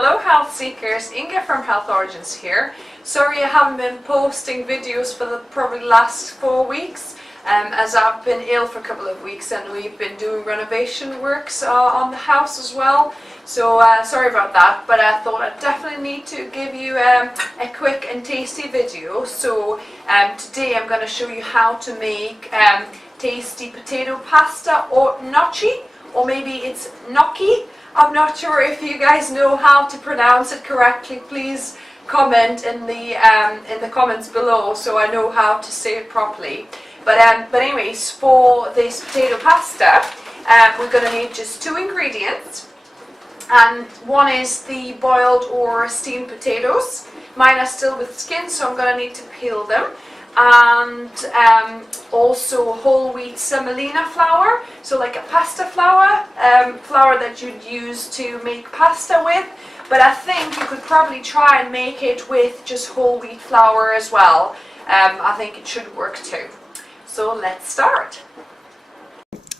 Hello health seekers, Inga from Health Origins here. Sorry I haven't been posting videos for the probably last 4 weeks as I've been ill for a couple of weeks and we've been doing renovation works on the house as well. So sorry about that, but I thought I definitely need to give you a quick and tasty video. So today I'm going to show you how to make tasty potato pasta or gnocchi, or maybe it's gnocchi. I'm not sure if you guys know how to pronounce it correctly. Please comment in the comments below so I know how to say it properly. But anyways, for this potato pasta, we're going to need just 2 ingredients, and one is the boiled or steamed potatoes. Mine are still with skin, so I'm going to need to peel them. And also whole wheat semolina flour, so like a pasta flour, flour that you'd use to make pasta with, but I think you could probably try and make it with just whole wheat flour as well. I think it should work too. So let's start.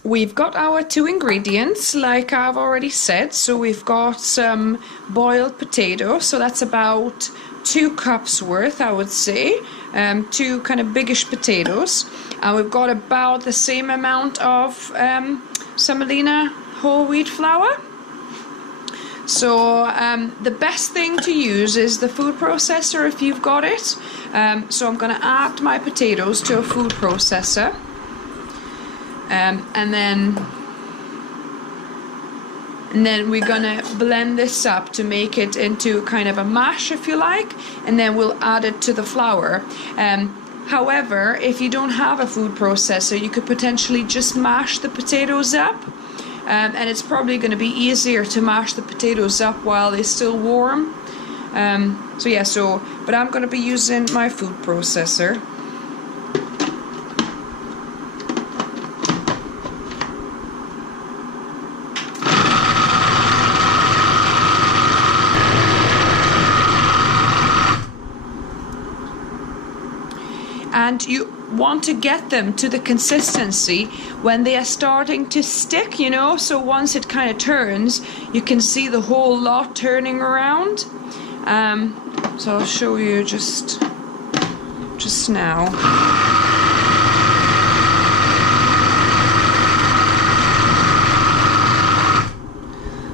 We've got our 2 ingredients, like I've already said. So we've got some boiled potatoes, so that's about 2 cups worth, I would say. 2 kind of biggish potatoes, and we've got about the same amount of semolina whole wheat flour. So the best thing to use is the food processor if you've got it. So I'm going to add my potatoes to a food processor, and then we're gonna blend this up to make it into kind of a mash, if you like, and then we'll add it to the flour. However, if you don't have a food processor, you could potentially just mash the potatoes up, and it's probably going to be easier to mash the potatoes up while they're still warm. But I'm going to be using my food processor. And you want to get them to the consistency when they are starting to stick, you know, so once it kind of turns, you can see the whole lot turning around. So I'll show you just now.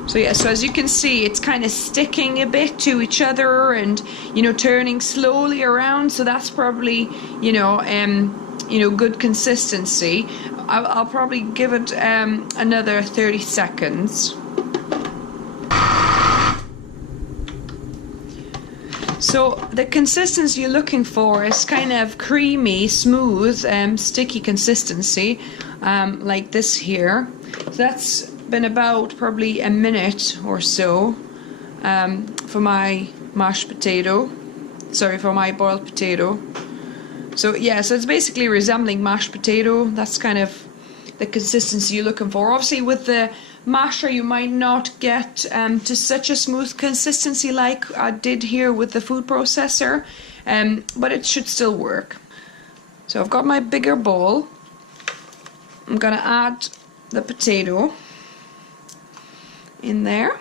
So as you can see, it's kind of sticking a bit to each other and, you know, turning slowly around. So that's probably, good consistency. I'll probably give it another 30 seconds. So the consistency you're looking for is kind of creamy, smooth, sticky consistency, like this here. So that's been about probably a minute or so for my for my boiled potato. So it's basically resembling mashed potato. That's kind of the consistency you're looking for. Obviously with the masher you might not get to such a smooth consistency like I did here with the food processor, but it should still work. So I've got my bigger bowl. I'm gonna add the potato in there.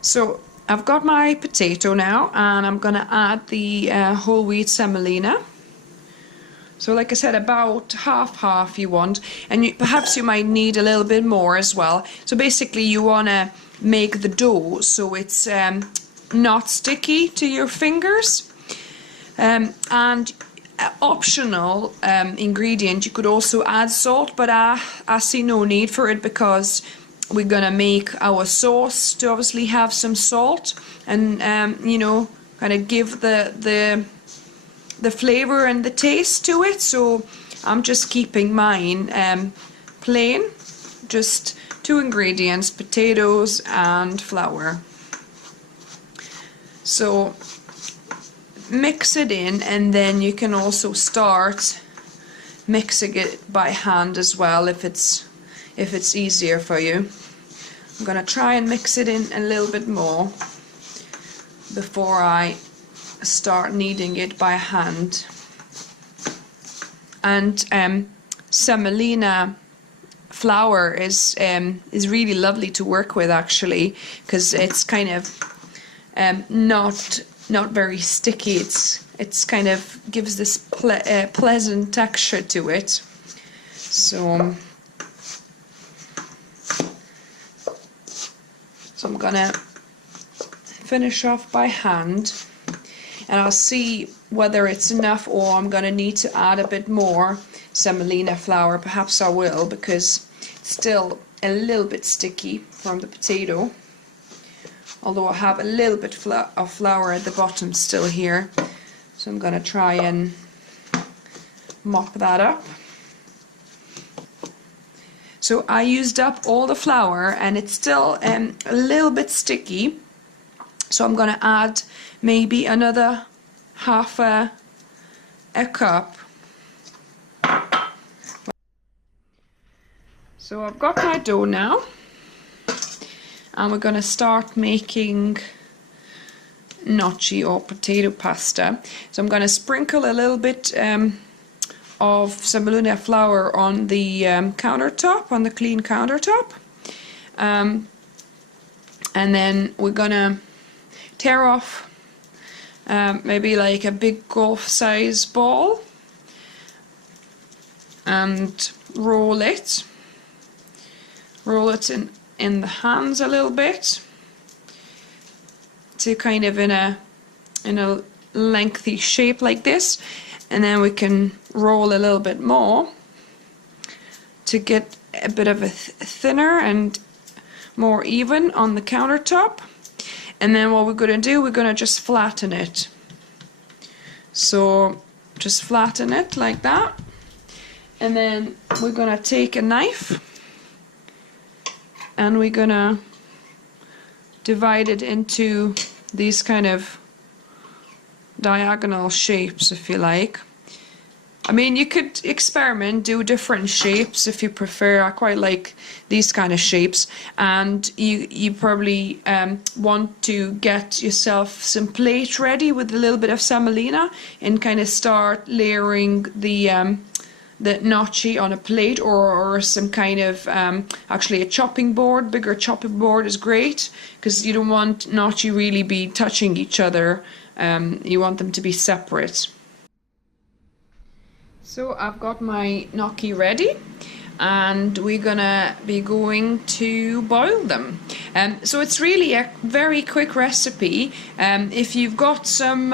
So I've got my potato now, and I'm gonna add the whole wheat semolina. So like I said, about half you want, and perhaps you might need a little bit more as well. So basically you want to make the dough so it's not sticky to your fingers, and optional ingredient, you could also add salt, but I see no need for it because we're gonna make our sauce to obviously have some salt and kind of give the flavor and the taste to it. So I'm just keeping mine plain, just 2 ingredients, potatoes and flour. So mix it in, and then you can also start mixing it by hand as well if it's easier for you. I'm gonna try and mix it in a little bit more before I start kneading it by hand. And semolina flour is really lovely to work with, actually, because it's kind of not very sticky. It's kind of gives this pleasant texture to it. So I'm gonna finish off by hand, and I'll see whether it's enough or I'm gonna need to add a bit more semolina flour. Perhaps I will, because it's still a little bit sticky from the potato, although I have a little bit of flour at the bottom still here. So I'm gonna try and mop that up. So I used up all the flour and it's still a little bit sticky, so I'm gonna add maybe another half a cup. So I've got my dough now, and we're gonna start making gnocchi or potato pasta. So I'm gonna sprinkle a little bit of semolina flour on the countertop, on the clean countertop, and then we're gonna tear off maybe like a big golf size ball and roll it in the hands a little bit to kind of in a lengthy shape like this, and then we can roll a little bit more to get a bit of a thinner and more even on the countertop. And then what we're going to do, we're going to just flatten it. So just flatten it like that, and then we're going to take a knife and we're going to divide it into these kind of diagonal shapes, if you like. I mean, you could experiment, do different shapes if you prefer. I quite like these kind of shapes, and you probably want to get yourself some plate ready with a little bit of semolina and kind of start layering the gnocchi on a plate, or some kind of actually a chopping board. Bigger chopping board is great, because you don't want gnocchi really be touching each other. You want them to be separate. So I've got my gnocchi ready, and we're gonna be going to boil them. So it's really a very quick recipe. If you've got some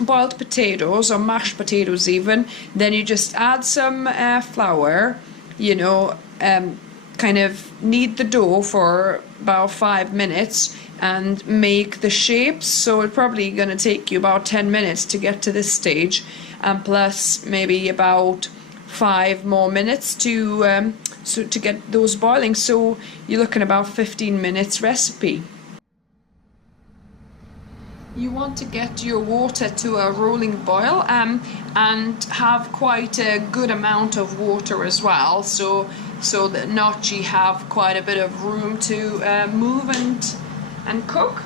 boiled potatoes or mashed potatoes even, then you just add some flour, you know, kind of knead the dough for about 5 minutes and make the shapes. So it's probably gonna take you about 10 minutes to get to this stage, and plus maybe about 5 more minutes to get those boiling. So you're looking about 15 minutes recipe. You want to get your water to a rolling boil and have quite a good amount of water as well, so the gnocchi have quite a bit of room to move and cook.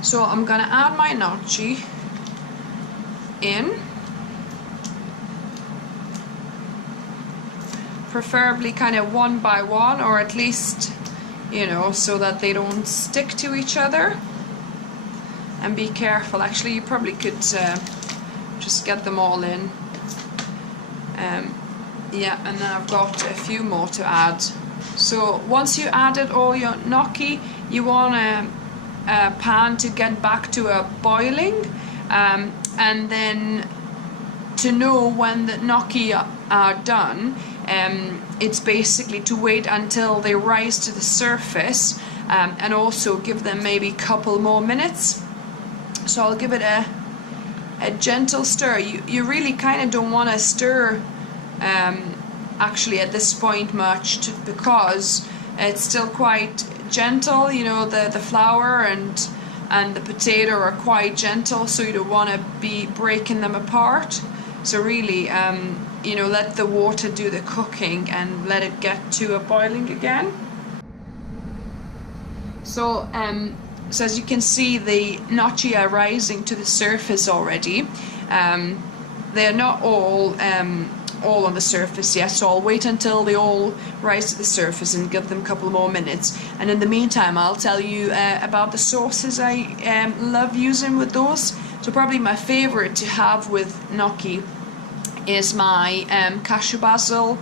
So I'm gonna add my gnocchi in, preferably kind of one by one, or at least, you know, so that they don't stick to each other. And be careful, actually you probably could just get them all in. Yeah, and then I've got a few more to add. So once you added all your gnocchi, you want a pan to get back to a boiling, and then to know when the gnocchi are done, it's basically to wait until they rise to the surface, and also give them maybe a couple more minutes. So I'll give it a gentle stir. You really kind of don't want to stir actually at this point much, because it's still quite gentle, you know, the flour and the potato are quite gentle, so you don't want to be breaking them apart. So really, you know, let the water do the cooking and let it get to a boiling again. So as you can see, the gnocchi are rising to the surface already. They're not all all on the surface yet, so I'll wait until they all rise to the surface and give them a couple more minutes. And in the meantime, I'll tell you about the sauces I love using with those. So probably my favorite to have with gnocchi is my cashew basil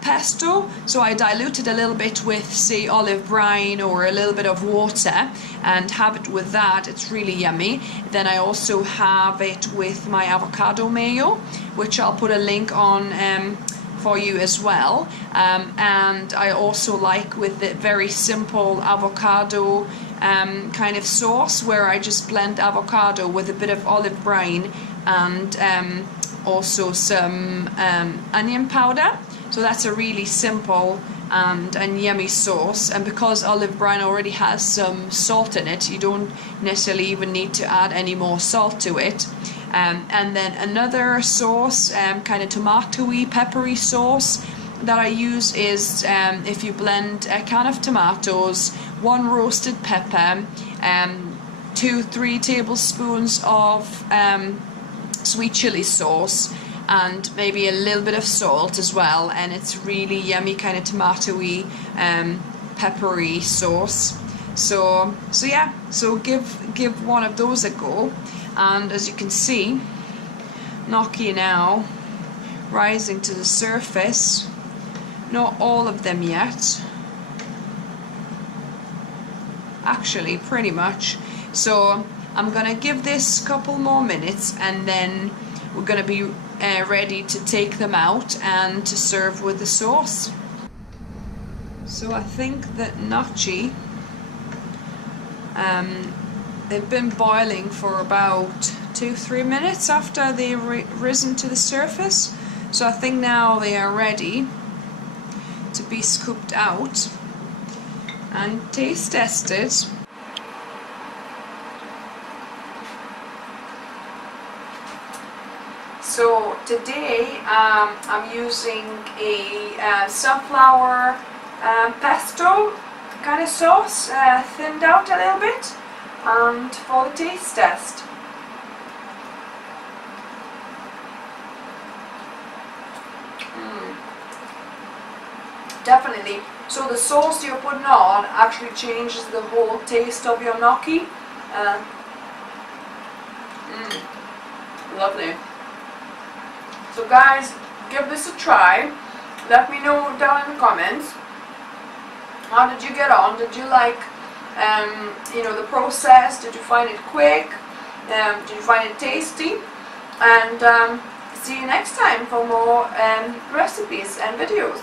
pesto. So I dilute it a little bit with, say, olive brine or a little bit of water and have it with that. It's really yummy. Then I also have it with my avocado mayo, which I'll put a link on for you as well. And I also like with the very simple avocado kind of sauce, where I just blend avocado with a bit of olive brine and also some onion powder. So that's a really simple and yummy sauce, and because olive brine already has some salt in it, you don't necessarily even need to add any more salt to it. And then another sauce, kind of tomatoey, peppery sauce that I use is if you blend a can of tomatoes, 1 roasted pepper, 2-3 tablespoons of sweet chili sauce, and maybe a little bit of salt as well, and it's really yummy, kind of tomatoey, peppery sauce. So yeah, so give one of those a go. And as you can see, gnocchi now rising to the surface. Not all of them yet, actually, pretty much. So I'm gonna give this a couple more minutes, and then we're gonna be ready to take them out and to serve with the sauce. So I think that gnocchi, they've been boiling for about 2-3 minutes after they've risen to the surface. So I think now they are ready to be scooped out and taste tested. So today I'm using a sunflower pesto kind of sauce, thinned out a little bit, and for the taste test. Definitely. So the sauce you're putting on actually changes the whole taste of your gnocchi. Lovely. So guys, give this a try. Let me know down in the comments. How did you get on? Did you like the process? Did you find it quick? Did you find it tasty? And see you next time for more recipes and videos.